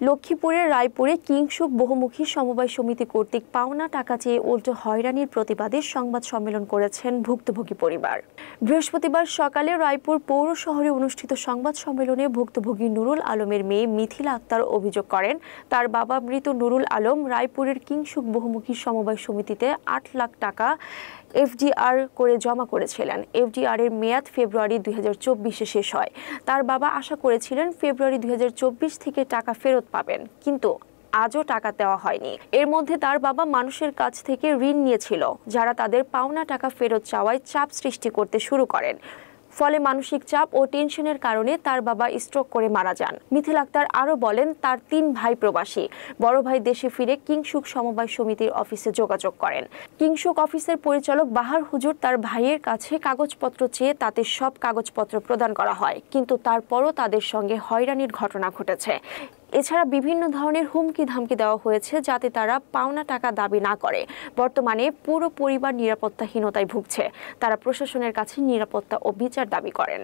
লক্ষ্মীপুরের রায়পুরে কিংসুক বহুমুখী সমবায় সমিতি কর্তৃক পাওনা টাকা চেয়ে উল্টো হয়রানির প্রতিবাদে সংবাদ সম্মেলন করেছেন ভুক্তভোগী পরিবার। বৃহস্পতিবার সকালে রায়পুর পৌর শহরে অনুষ্ঠিত সংবাদ সম্মেলনে ভুক্তভোগী নুরুল আলমের মেয়ে মিথিলা আক্তার অভিযোগ করেন, তার বাবা মৃত নুরুল আলম রায়পুরের কিংসুক বহুমুখী সমবায় সমিতিতে ৮ লাখ টাকা এফডিআর করে জমা করেছিলেন। এফডিআর এর মেয়াদ ফেব্রুয়ারি 2024-এ শেষ হয়। তার বাবা আশা করেছিলেন ফেব্রুয়ারি 2024 থেকে টাকা ফেরত পাবেন, কিন্তু আজও টাকা দেওয়া হয়নি। এর মধ্যে তার বাবা মানুষের কাছ থেকে ঋণ নিয়েছিল, যারা তাদের পাওনা টাকা ফেরত চাওয়ায় চাপ সৃষ্টি করতে শুরু করেন। ফলে মানসিক চাপ ও টেনশনের কারণে তার বাবা স্ট্রোক করে মারা যান। মিথিলা আক্তার আরও বলেন, তার 3 ভাই প্রবাসী। বড় ভাই দেশে ফিরে কিংসুক সমবায় সমিতির অফিসে যোগাযোগ করেন। কিংসুক অফিসের পরিচালক বাহার হুজুর তার ভাইয়ের কাছে কাগজপত্র চেয়ে তাতে সব কাগজপত্র প্রদান করা হয়, কিন্তু তারপরও তাদের সঙ্গে হয়রানির ঘটনা ঘটেছে। এছাড়া বিভিন্ন ধরনের হুমকি ধামকি দেওয়া হয়েছে যাতে তারা পাওনা টাকা দাবি না করে। বর্তমানে পুরো পরিবার নিরাপত্তাহীনতায় ভুগছে। তারা প্রশাসনের কাছে নিরাপত্তা ও বিচার দাবি করেন।